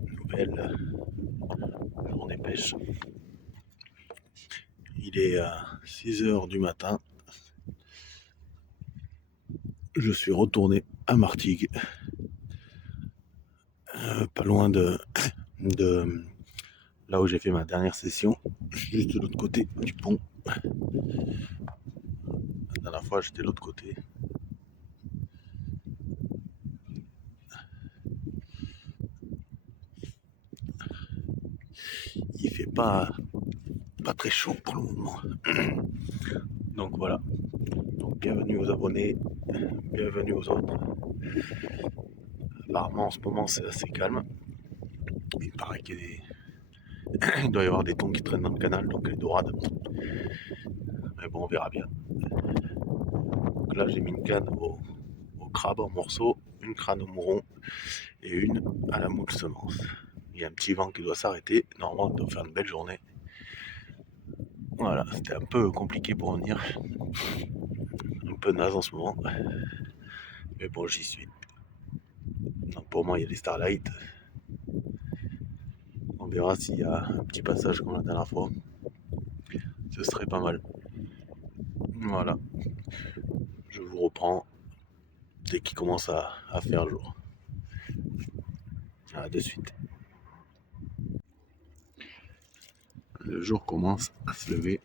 Nouvelle journée pêche. Il est à 6 heures du matin. Je suis retourné à Martigues, pas loin de là où j'ai fait ma dernière session, juste de l'autre côté du pont. La dernière fois, j'étais de l'autre côté. Il fait pas très chaud pour le moment. Donc voilà. Donc bienvenue aux abonnés, bienvenue aux autres. Apparemment en ce moment c'est assez calme. Il paraît il doit y avoir des thons qui traînent dans le canal, donc les dorades. Mais bon, on verra bien. Donc là j'ai mis une canne au crabe en morceaux, une crâne au mouron et une à la moule semence. Il y a un petit vent qui doit s'arrêter. Normalement, on doit faire une belle journée. Voilà, c'était un peu compliqué pour venir. Un peu naze en ce moment. Mais bon, j'y suis. Donc pour moi, il y a les Starlight. On verra s'il y a un petit passage comme la dernière fois. Ce serait pas mal. Voilà. Je vous reprends dès qu'il commence à faire jour. À de suite. Le jour commence à se lever.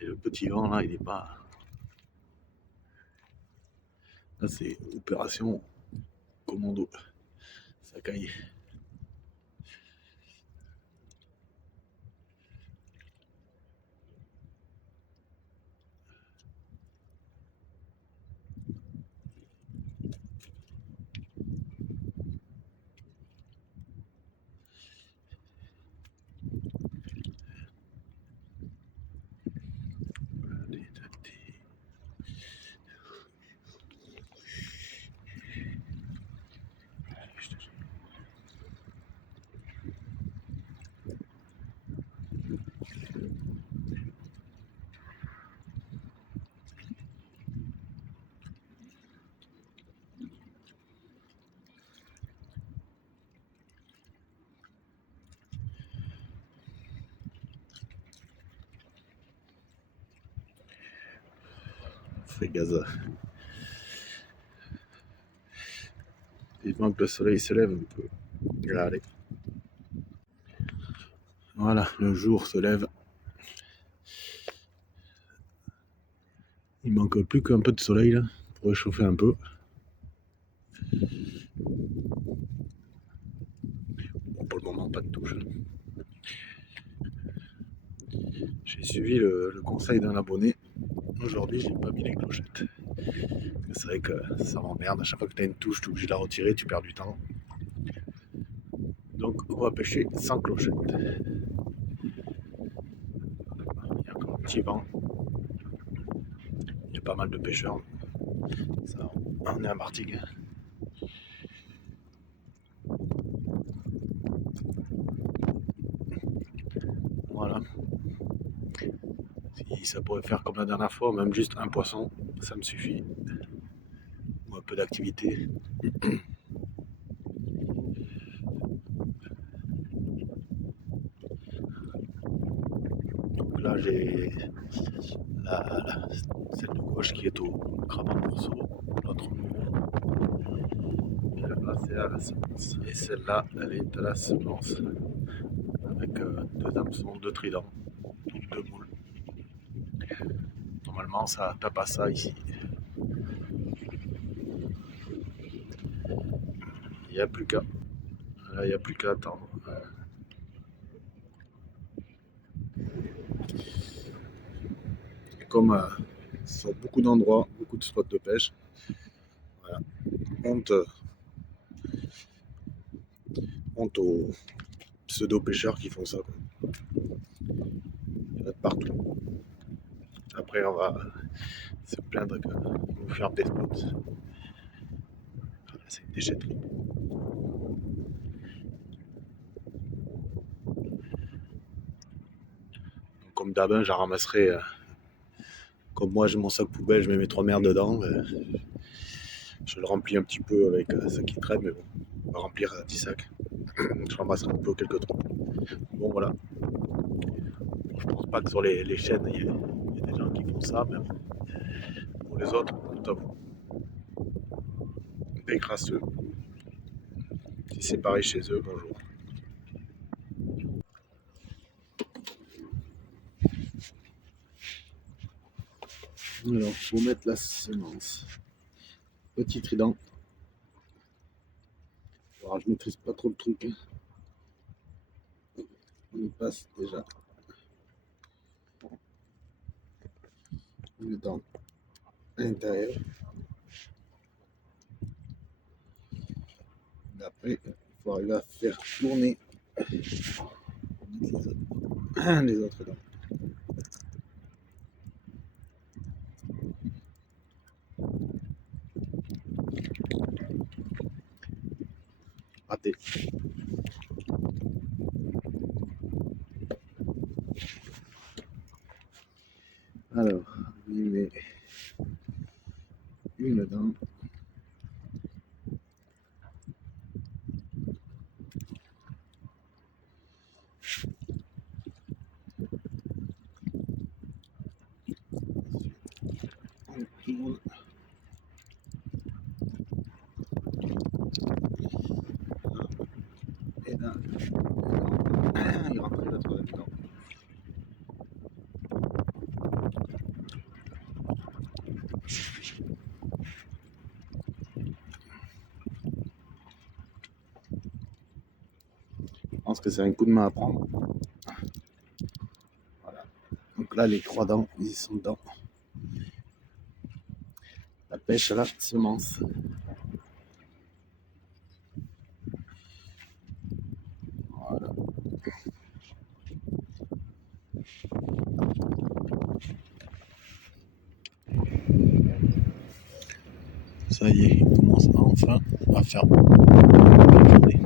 Et le petit vent là, il est pas. Là, c'est opération commando. Ça caille. Fais gaza. Vivement que le soleil se lève un peu. Là, allez. Voilà, le jour se lève. Il manque plus qu'un peu de soleil là, pour réchauffer un peu. Bon, pour le moment, pas de touche. J'ai suivi le conseil d'un abonné. Aujourd'hui, j'ai pas mis les clochettes. C'est vrai que ça m'emmerde. À chaque fois que tu as une touche, tu es obligé de la retirer, tu perds du temps. Donc, on va pêcher sans clochette. Il y a encore un petit vent. Il y a pas mal de pêcheurs. Ça, on est à Martigues. Voilà. Si ça pourrait faire comme la dernière fois, même juste un poisson, ça me suffit. Ou un peu d'activité. Donc là, j'ai celle de gauche qui est au crabe en morceaux, l'autre et là c'est à la semence. Et celle-là, elle est à la semence avec deux hameçons, deux tridents, deux moules. Normalement, ça tape à ça ici. Il n'y a plus qu'à. Là, il n'y a plus qu'à attendre. Et comme sur beaucoup d'endroits, beaucoup de spots de pêche, voilà. honte, honte aux pseudo-pêcheurs qui font ça. Quoi. Il y en a de partout. Après, on va se plaindre qu'on nous ferme des spots. Voilà, c'est une déchetterie. Comme d'hab, j'en ramasserai. Comme moi, j'ai mon sac poubelle, je mets mes 3 merdes dedans. Je le remplis un petit peu avec ce qui traîne, mais bon, on va remplir 10 sacs. Je ramasserai un peu quelques trous. Bon, voilà. Je pense pas que sur les chaînes, il y a des gens qui font ça, mais bon. Pour les autres, tout à vous. Des crasseux. Si c'est pareil chez eux, bonjour. Alors, faut mettre la semence. Petit trident. Alors, je maîtrise pas trop le truc. On y passe déjà. On est dans l'intérieur. Après, il faut arriver à faire tourner les autres dents. Raté. Alors, on y met une dent. On tourne. Et là, il rentre la troisième dent. Je pense que c'est un coup de main à prendre. Voilà. Donc là, les 3 dents, ils sont dedans. La pêche à la semence. Voilà. Ça y est, il commence enfin à faire tourner.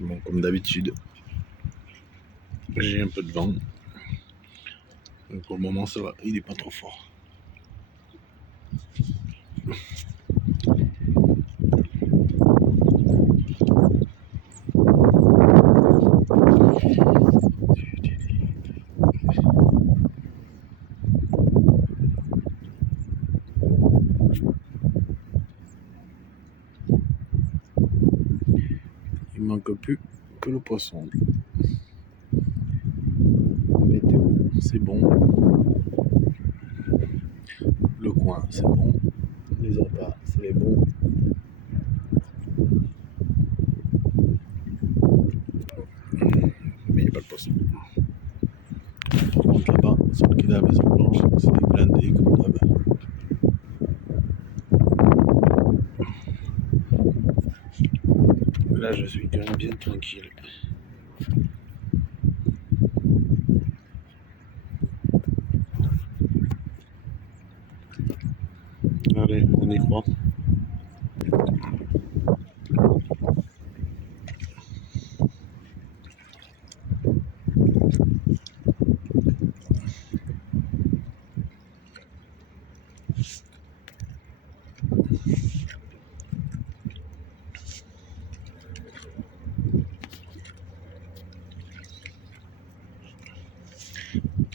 Bon, comme d'habitude, j'ai un peu de vent. Pour le moment, ça va, il n'est pas trop fort. Il manque plus que le poisson. La météo, c'est bon. Le coin, c'est bon. Les appâts, c'est les bons. Mais il n'y a pas de poisson. Par contre, là-bas, sur le quai de la Maison Blanche, c'est blindé comme d'hab. Là, je suis quand même bien tranquille. Allez, on y croit.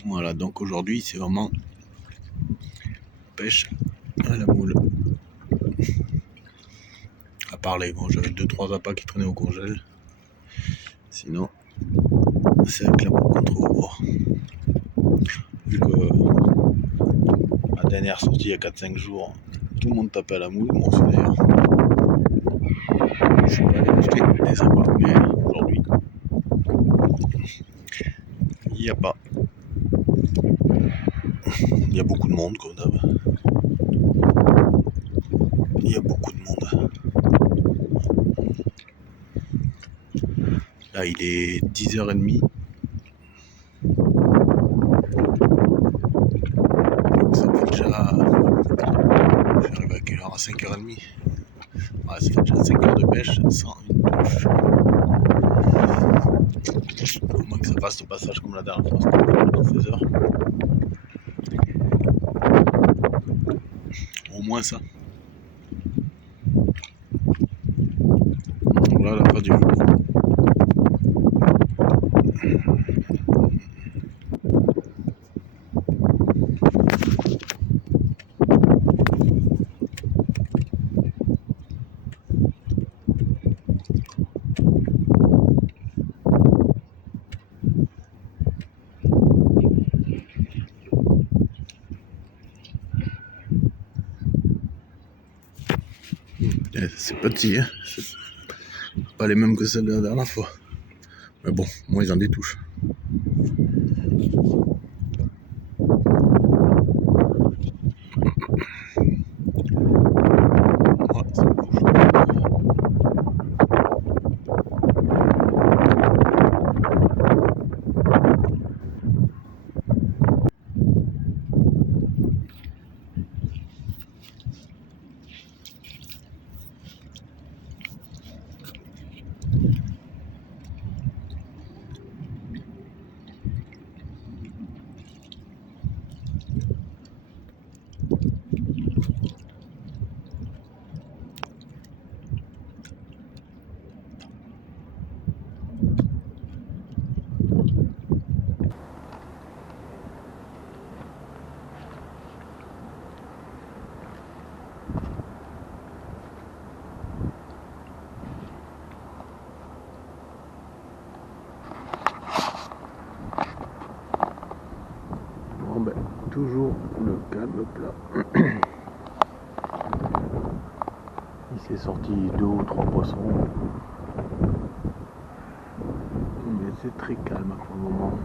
Voilà, donc aujourd'hui, c'est vraiment pêche à la moule. À part les, bon, j'avais 2-3 appâts qui traînaient au congèle. Sinon, c'est avec la moule contre au bord. Vu que ma dernière sortie il y a 4-5 jours, tout le monde tapait à la moule. Moi aussi d'ailleurs. Je suis pas allé acheter des appâts, mais aujourd'hui, il n'y a pas. Il y a beaucoup de monde comme d'hab. Là il est 10h30. Donc ça fait déjà... J'arrive à quelle heure? À 5h30. Ouais, ça fait déjà 5 heures de pêche sans une touche. Au moins que ça fasse le passage comme la dernière fois, c'était dans 16 heures. Au moins ça. Voilà la fin du jour. C'est petit, hein. C'est pas les mêmes que celles de la dernière fois. Mais bon, moi ils en détouchent. Bon ben, toujours le calme plat. Il s'est sorti 2 ou 3 poissons. Mais c'est très calme pour le moment.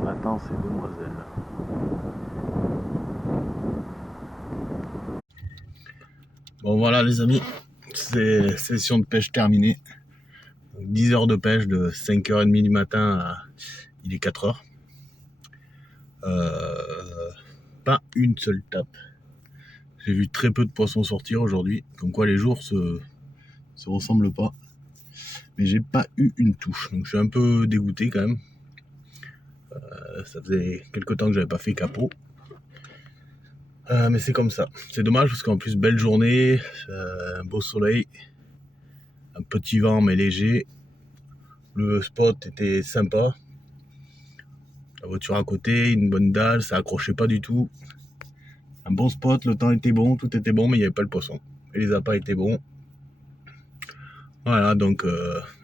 On attend ces demoiselles. Bon voilà les amis, c'est session de pêche terminée. 10 heures de pêche de 5h30 du matin à il est 4h. Pas une seule tape. J'ai vu très peu de poissons sortir aujourd'hui, comme quoi les jours se ressemblent pas. Mais j'ai pas eu une touche, donc je suis un peu dégoûté quand même. Ça faisait quelques temps que j'avais pas fait capot. Mais c'est comme ça. C'est dommage parce qu'en plus belle journée, un beau soleil, un petit vent mais léger. Le spot était sympa. La voiture à côté, une bonne dalle, ça accrochait pas du tout. Un bon spot, le temps était bon, tout était bon, mais il n'y avait pas le poisson. Et les appâts étaient bons. Voilà, donc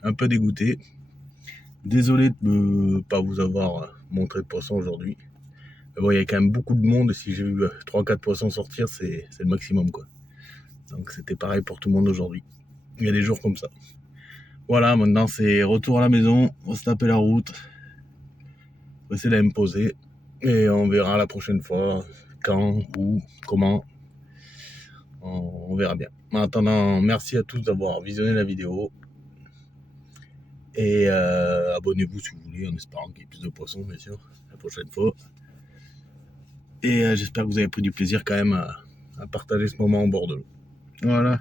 un peu dégoûté. Désolé de ne pas vous avoir montré de poisson aujourd'hui. Mais bon, il y a quand même beaucoup de monde. Si j'ai vu 3-4 poissons sortir, c'est le maximum, quoi. Donc c'était pareil pour tout le monde aujourd'hui. Il y a des jours comme ça. Voilà, maintenant c'est retour à la maison. On va se taper la route. On va essayer d'aller me poser. Et on verra la prochaine fois quand, où, comment. On verra bien. En attendant, merci à tous d'avoir visionné la vidéo. Et abonnez-vous si vous voulez, en espérant qu'il y ait plus de poissons, bien sûr, la prochaine fois. Et j'espère que vous avez pris du plaisir quand même à partager ce moment au bord de l'eau. Voilà.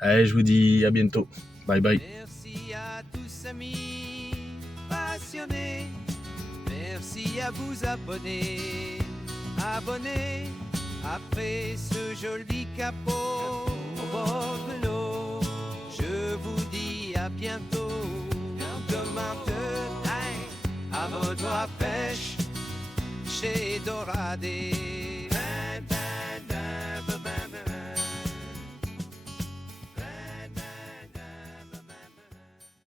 Allez, je vous dis à bientôt. Bye bye. Merci à tous amis passionnés. Merci à vous abonner. Abonnez après ce joli capot au bord de l'eau. Je vous dis à bientôt. Demain à votre pêche chez Doradé.